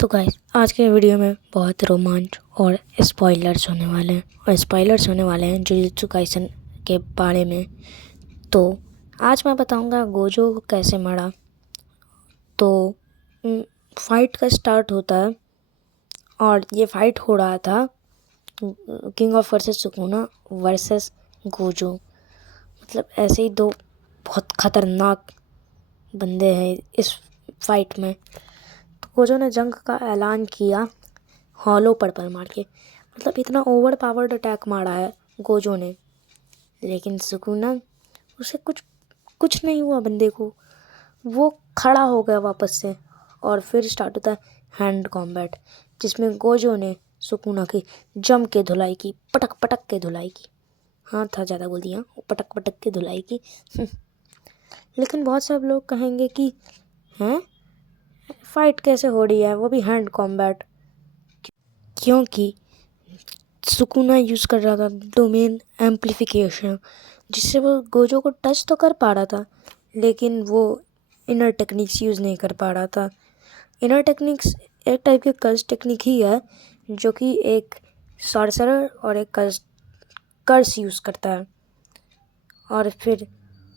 तो गाइस आज के वीडियो में बहुत रोमांच और स्पॉयलर्स होने वाले हैं जुजुत्सु काइसन के बारे में। तो आज मैं बताऊंगा गोजो कैसे मरा। तो फाइट का स्टार्ट होता है और ये फाइट हो रहा था king of versus Sukuna versus Gojo. मतलब ऐसे ही दो बहुत ख़तरनाक बंदे हैं इस फाइट में। तो गोजो ने जंग का ऐलान किया हॉलो पर्पल मार के। मतलब इतना ओवर पावर्ड अटैक मारा है गोजो ने, लेकिन सुकुना उसे कुछ नहीं हुआ बंदे को। वो खड़ा हो गया वापस से और फिर स्टार्ट होता है हैंड कॉम्बैट, जिसमें गोजो ने सुकुना की जम के धुलाई की, पटक पटक के धुलाई की। हाँ था ज़्यादा बोल दिया, पटक पटक के धुलाई की। लेकिन बहुत सब लोग कहेंगे कि हैं फाइट कैसे हो रही है, वो भी हैंड कॉम्बैट, क्योंकि सुकुना यूज़ कर रहा था डोमेन एम्प्लीफिकेशन, जिससे वो गोजो को टच तो कर पा रहा था लेकिन वो इनर टेक्निक्स यूज़ नहीं कर पा रहा था। इनर टेक्निक्स एक टाइप की कर्स टेक्निक ही है जो कि एक सॉर्सरर और एक कर्स यूज़ करता है, और फिर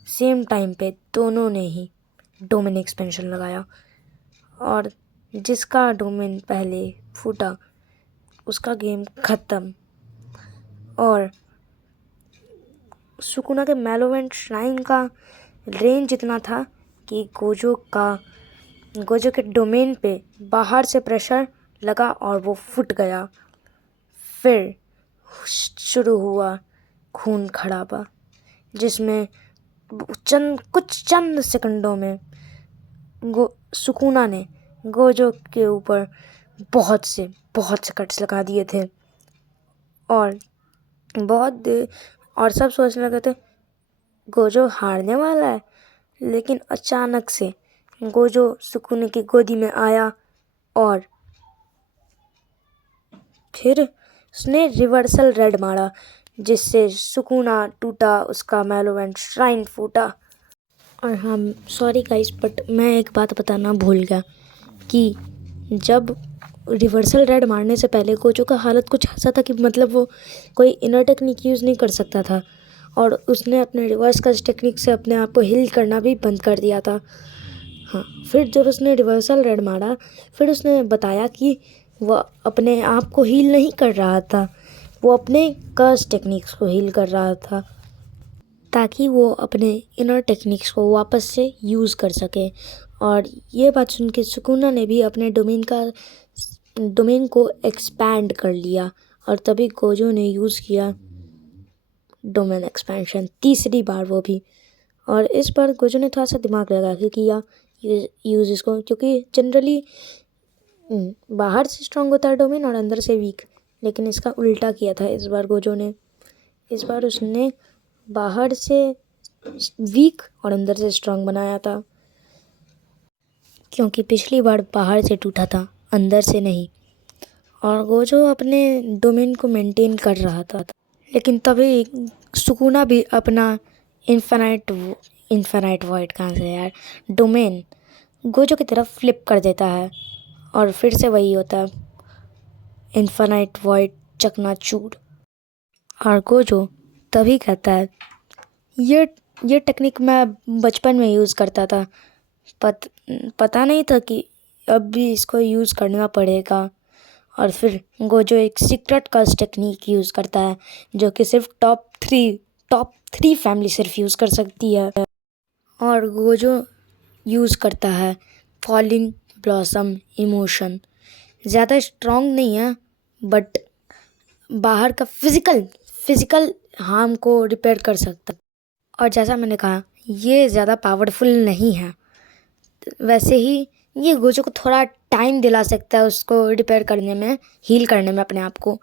सेम टाइम पे दोनों ने ही डोमेन एक्सपेंशन लगाया और जिसका डोमेन पहले फूटा उसका गेम ख़त्म। और सुकुना के मैलोवेंट श्राइन का रेंज इतना था कि गोजो के डोमेन पे बाहर से प्रेशर लगा और वो फूट गया। फिर शुरू हुआ खून खराबा, जिसमें कुछ चंद सेकंडों में सुकुना ने गोजो के ऊपर बहुत से कट्स लगा दिए थे और और सब सोचने लगे थे गोजो हारने वाला है। लेकिन अचानक से गोजो सुकुना की गोदी में आया और फिर उसने रिवर्सल रेड मारा, जिससे सुकुना टूटा, उसका मैलोवेंट श्राइन फूटा। और हाँ सॉरी गाइस, बट मैं एक बात बताना भूल गया कि जब रिवर्सल रेड मारने से पहले गोजो का हालत कुछ ऐसा था कि मतलब वो कोई इनर टेक्निक यूज़ नहीं कर सकता था और उसने अपने रिवर्स कर्स टेक्निक से अपने आप को हील करना भी बंद कर दिया था। हाँ, फिर जब उसने रिवर्सल रेड मारा फिर उसने बताया कि वह अपने आप को हील नहीं कर रहा था, वो अपने कर्स टेक्निक्स को हील कर रहा था ताकि वो अपने इनर टेक्निक्स को वापस से यूज़ कर सके। और ये बात सुन के सुकुना ने भी अपने डोमेन को एक्सपैंड कर लिया और तभी गोजो ने यूज़ किया डोमेन एक्सपेंशन तीसरी बार, वो भी। और इस बार गोजो ने थोड़ा सा दिमाग लगा के किया यूज़ इसको, क्योंकि जनरली बाहर से स्ट्रांग होता है डोमेन और अंदर से वीक, लेकिन इसका उल्टा किया था इस बार गोजो ने। इस बार उसने बाहर से वीक और अंदर से स्ट्रांग बनाया था, क्योंकि पिछली बार बाहर से टूटा था अंदर से नहीं। और गोजो अपने डोमेन को मेंटेन कर रहा था, लेकिन तभी सुकुना भी अपना इन्फिनाइट वॉइड कहाँ से यार डोमेन गोजो की तरफ फ्लिप कर देता है और फिर से वही होता है इन्फिनाइट वॉइड चकनाचूर। और गोजो तभी कहता है ये टेक्निक मैं बचपन में यूज़ करता था, पता नहीं था कि अब भी इसको यूज़ करना पड़ेगा। और फिर गोजो एक सीक्रेट कर्स टेक्निक यूज़ करता है जो कि सिर्फ टॉप थ्री फैमिली सिर्फ यूज़ कर सकती है। और गोजो यूज़ करता है फॉलिंग ब्लॉसम इमोशन। ज़्यादा स्ट्रॉन्ग नहीं है बट बाहर का फिज़िकल हार्म को रिपेयर कर सकता है। और जैसा मैंने कहा ये ज़्यादा पावरफुल नहीं है, वैसे ही ये गोजो को थोड़ा टाइम दिला सकता है उसको रिपेयर करने में, हील करने में अपने आप को।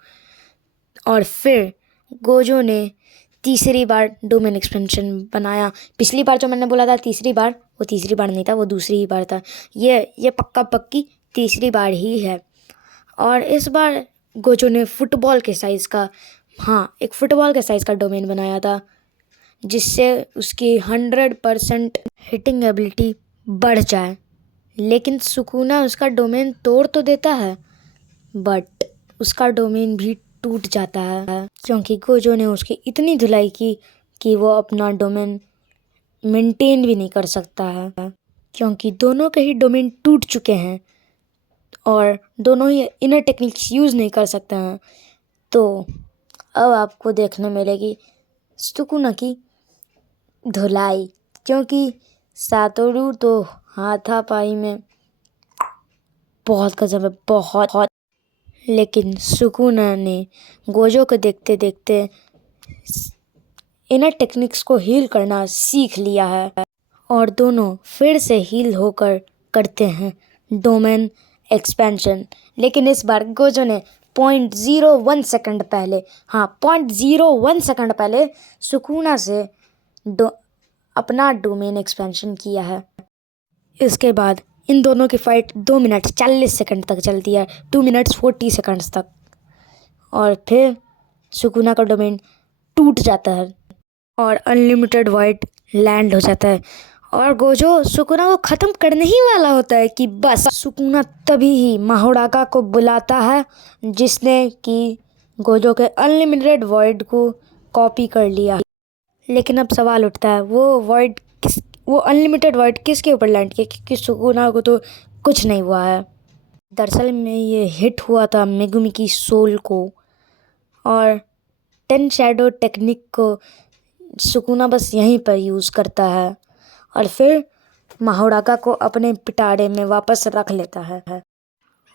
और फिर गोजो ने तीसरी बार डोमेन एक्सपेंशन बनाया। पिछली बार जो मैंने बोला था तीसरी बार, वो तीसरी बार नहीं था, वो दूसरी ही बार था। ये पक्का पक्की तीसरी बार ही है। और इस बार गोजो ने एक फुटबॉल के साइज़ का डोमेन बनाया था, जिससे उसकी 100% हिटिंग एबिलिटी बढ़ जाए, लेकिन सुकुना उसका डोमेन तोड़ तो देता है, बट उसका डोमेन भी टूट जाता है क्योंकि गोजो ने उसकी इतनी धुलाई की कि वो अपना डोमेन मेंटेन भी नहीं कर सकता है, क्योंकि दोनों के ही डोमेन टूट चुके हैं और दोनों ही इनर टेक्निक्स यूज़ नहीं कर सकते हैं। तो अब आपको देखने मिलेगी सुकुना की धुलाई, क्योंकि सातोरू तो हाथापाई में बहुत गजब है, बहुत। लेकिन सुकुना ने गोजो को देखते देखते इनर टेक्निक्स को हील करना सीख लिया है और दोनों फिर से हील होकर करते हैं डोमेन एक्सपेंशन। लेकिन इस बार गोजो ने 0.01 सेकंड पहले, हाँ 0.01 सेकंड पहले सुकुना से अपना डोमेन एक्सपेंशन किया है। इसके बाद इन दोनों की फाइट 2 मिनट 40 सेकंड तक चलती है, 2 मिनट्स 40 सेकंड्स तक, और फिर सुकुना का डोमेन टूट जाता है और अनलिमिटेड वाइट लैंड हो जाता है और गोजो सुकुना को ख़त्म करने ही वाला होता है कि बस सुकुना तभी ही माहोरागा को बुलाता है जिसने कि गोजो के अनलिमिटेड वाइड को कॉपी कर लिया। लेकिन अब सवाल उठता है वो अनलिमिटेड वाइड किसके ऊपर लैंड किया, क्योंकि सुकुना को तो कुछ नहीं हुआ है। दरअसल में ये हिट हुआ था मेगुमी की सोल को, और 10 शैडो टेक्निक को सुकुना बस यहीं पर यूज़ करता है और फिर माहोरागा को अपने पिटारे में वापस रख लेता है।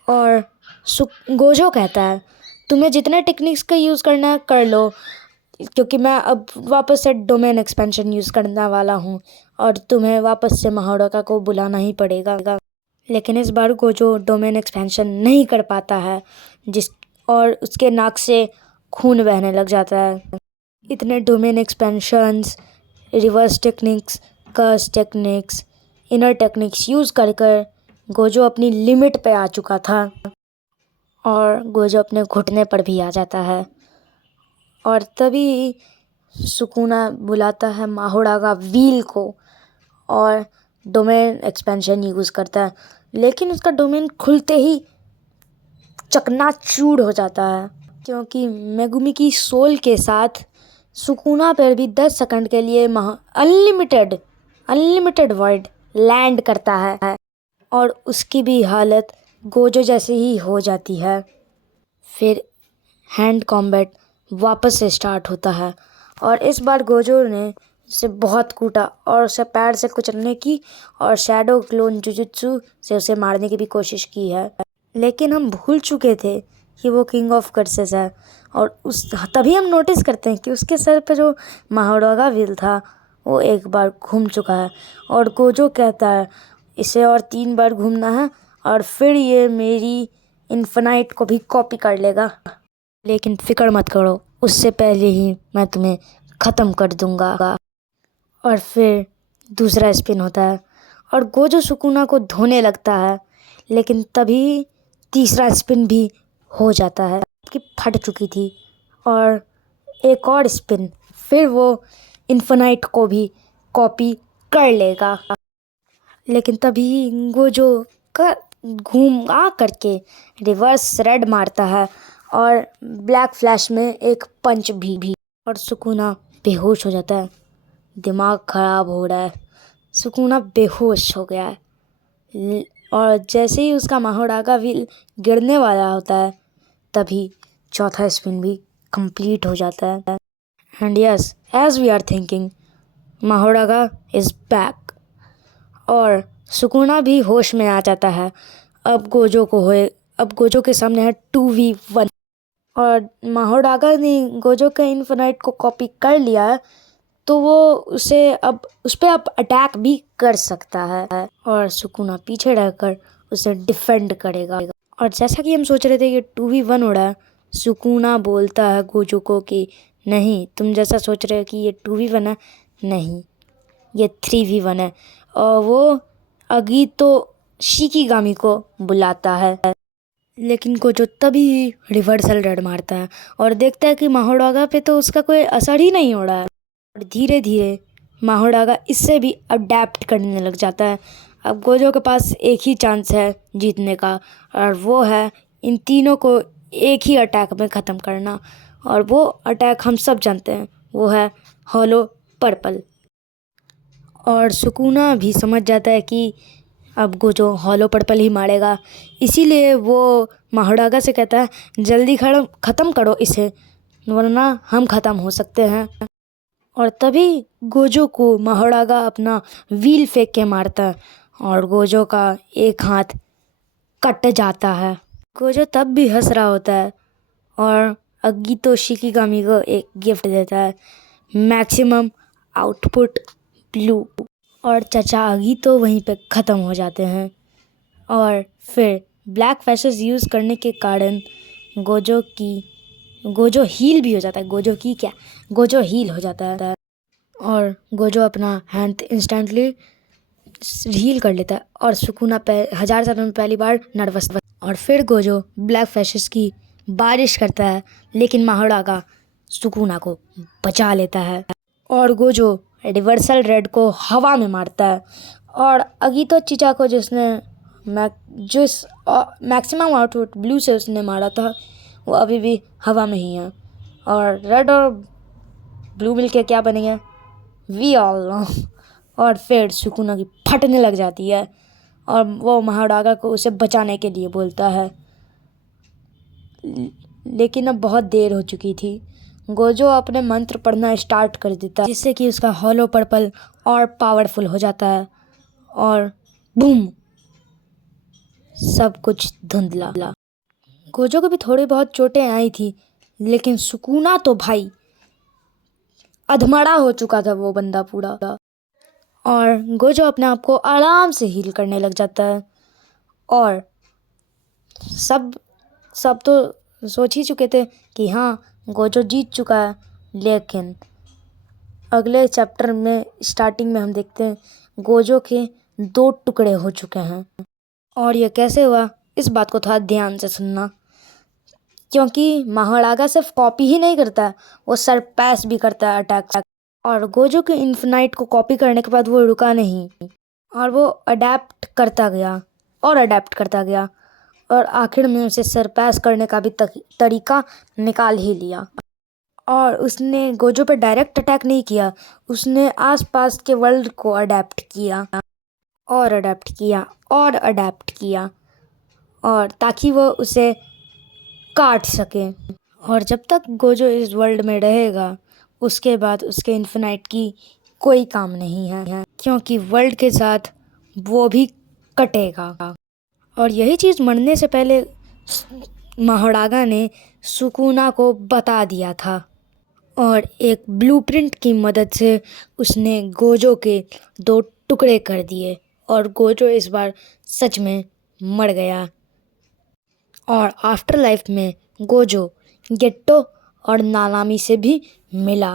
और गोजो कहता है तुम्हें जितने टेक्निक्स का यूज़ करना है कर लो, क्योंकि मैं अब वापस से डोमेन एक्सपेंशन यूज़ करने वाला हूँ और तुम्हें वापस से माहोरागा को बुलाना ही पड़ेगा। लेकिन इस बार गोजो डोमेन एक्सपेंशन नहीं कर पाता है और उसके नाक से खून बहने लग जाता है। इतने डोमेन एक्सपेंशंस, रिवर्स टेक्निक्स, कर्स टेक्निक्स, इनर टेक्निक्स यूज़ कर कर गोजो अपनी लिमिट पे आ चुका था और गोजो अपने घुटने पर भी आ जाता है। और तभी सुकुना बुलाता है माहोरागा व्हील को और डोमेन एक्सपेंशन यूज़ करता है, लेकिन उसका डोमेन खुलते ही चकनाचूर हो जाता है, क्योंकि मेगुमी की सोल के साथ सुकुना पर भी 10 सेकंड के लिए अनलिमिटेड वर्ड लैंड करता है और उसकी भी हालत गोजो जैसे ही हो जाती है। फिर हैंड कॉम्बैट वापस से स्टार्ट होता है और इस बार गोजो ने उसे बहुत कूटा और उसे पैर से कुचलने की और शैडो क्लोन जुजुत्सु से उसे मारने की भी कोशिश की है। लेकिन हम भूल चुके थे कि वो किंग ऑफ कर्सेस है और तभी हम नोटिस करते हैं कि उसके सर पे जो माहोरागा व्हील था वो एक बार घूम चुका है और गोजो कहता है इसे और 3 बार घूमना है और फिर ये मेरी इन्फिनाइट को भी कॉपी कर लेगा। लेकिन फिक्र मत करो, उससे पहले ही मैं तुम्हें ख़त्म कर दूंगा। और फिर दूसरा स्पिन होता है और गोजो सुकुना को धोने लगता है, लेकिन तभी तीसरा स्पिन भी हो जाता है कि फट चुकी थी और एक और स्पिन, फिर वो इन्फिनाइट को भी कॉपी कर लेगा। लेकिन तभी गोजो का घूम आ करके रिवर्स रेड मारता है और ब्लैक फ्लैश में एक पंच भी और सुकुना बेहोश हो जाता है। दिमाग ख़राब हो रहा है, सुकुना बेहोश हो गया है और जैसे ही उसका माहोरागा व्हील गिरने वाला होता है तभी चौथा स्पिन भी कंप्लीट हो जाता है। And yes, as we are thinking, Mahoraga is back और सुकुना भी होश में आ जाता है। अब गोजो के सामने है 2v1 और माहोरागा ने गोजो के इन्फिनाइट को कॉपी कर लिया है, तो वो उस पर अब अटैक भी कर सकता है और सुकुना पीछे रहकर उसे डिफेंड करेगा। और जैसा कि हम सोच रहे थे कि 2v1 हो रहा है, सुकुना बोलता है गोजो को कि नहीं, तुम जैसा सोच रहे हो कि ये 2v1 है, नहीं ये 3v1 है। और वो अगीतो शिकिगामी को बुलाता है, लेकिन गोजो तभी रिवर्सल रेड मारता है और देखता है कि माहोरागा पे तो उसका कोई असर ही नहीं हो रहा है और धीरे धीरे माहोरागा इससे भी अडेप्ट करने लग जाता है अब गोजो के पास एक ही चांस है जीतने का, और वो है इन तीनों को एक ही अटैक में ख़त्म करना। और वो अटैक हम सब जानते हैं, वो है हॉलो पर्पल। और सुकुना भी समझ जाता है कि अब गोजो हॉलो पर्पल ही मारेगा, इसीलिए वो माहोडागा से कहता है जल्दी ख़त्म करो इसे, वरना हम ख़त्म हो सकते हैं। और तभी गोजो को माहोडागा अपना व्हील फेंक के मारता है और गोजो का एक हाथ कट जाता है। गोजो तब भी हंस रहा होता है और अगितो शिकिगामी को एक गिफ्ट देता है, मैक्सिमम आउटपुट ब्लू। और चाचा अगितो वहीं पे ख़त्म हो जाते हैं। और फिर ब्लैक फैशेस यूज़ करने के कारण गोजो हील भी हो जाता है। गोजो हील हो जाता है और गोजो अपना हैंड इंस्टेंटली हील कर लेता है। और सुकुना 1000 सालों में पहली बार नर्वस। और फिर गोजो ब्लैक फैशेस की बारिश करता है, लेकिन माहोडागा सुकुना को बचा लेता है और गोजो रिवर्सल रेड को हवा में मारता है। और अगितो चिचाको जिसने मैक्सिमम आउटपुट ब्लू से उसने मारा था, वो अभी भी हवा में ही है। और रेड और ब्लू मिलके क्या बनेंगे, वी ऑल नो। और फिर सुकुना की फटने लग जाती है और वो माहोडागा को उसे बचाने के लिए बोलता है, लेकिन अब बहुत देर हो चुकी थी। गोजो अपने मंत्र पढ़ना स्टार्ट कर देता है, जिससे कि उसका हॉलो पर्पल और पावरफुल हो जाता है और बूम, सब कुछ धुंधला। गोजो को भी थोड़ी बहुत चोटें आई थी, लेकिन सुकुना तो भाई अधमरा हो चुका था वो बंदा पूरा। और गोजो अपने आप को आराम से हील करने लग जाता है। और सब तो सोच ही चुके थे कि हाँ गोजो जीत चुका है, लेकिन अगले चैप्टर में स्टार्टिंग में हम देखते हैं गोजो के 2 टुकड़े हो चुके हैं। और ये कैसे हुआ, इस बात को थोड़ा ध्यान से सुनना, क्योंकि माहोडागा सिर्फ कॉपी ही नहीं करता, वो सरपैस भी करता है अटैक। और गोजो के इन्फिनाइट को कॉपी करने के बाद वो रुका नहीं और वो अडेप्ट करता गया और अडेप्ट करता गया और आखिर में उसे सरपैस करने का भी तरीका निकाल ही लिया। और उसने गोजो पे डायरेक्ट अटैक नहीं किया, उसने आसपास के वर्ल्ड को अडेप्ट किया और अडेप्ट किया और अडेप्ट किया, और ताकि वो उसे काट सके। और जब तक गोजो इस वर्ल्ड में रहेगा, उसके बाद उसके इन्फिनाइट की कोई काम नहीं है, क्योंकि वर्ल्ड के साथ वो भी कटेगा। और यही चीज़ मरने से पहले माहोडागा ने सुकुना को बता दिया था और एक ब्लूप्रिंट की मदद से उसने गोजो के 2 टुकड़े कर दिए और गोजो इस बार सच में मर गया। और आफ्टर लाइफ में गोजो गेट्टो और नानामी से भी मिला।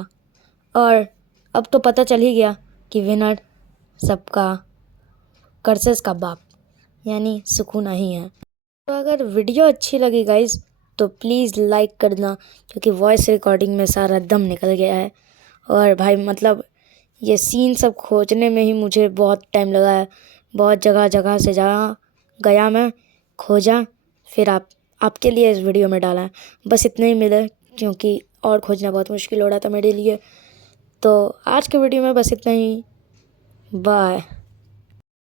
और अब तो पता चल ही गया कि विनर सबका कर्सेस का बाप यानी सुकुना ही है। तो अगर वीडियो अच्छी लगी गाइज तो प्लीज़ लाइक करना, क्योंकि वॉइस रिकॉर्डिंग में सारा दम निकल गया है। और भाई मतलब ये सीन सब खोजने में ही मुझे बहुत टाइम लगा है, बहुत जगह जगह से गया मैं, खोजा, फिर आपके लिए इस वीडियो में डाला है। बस इतना ही मिला, क्योंकि और खोजना बहुत मुश्किल हो रहा था मेरे लिए। तो आज के वीडियो में बस इतना ही, बाय।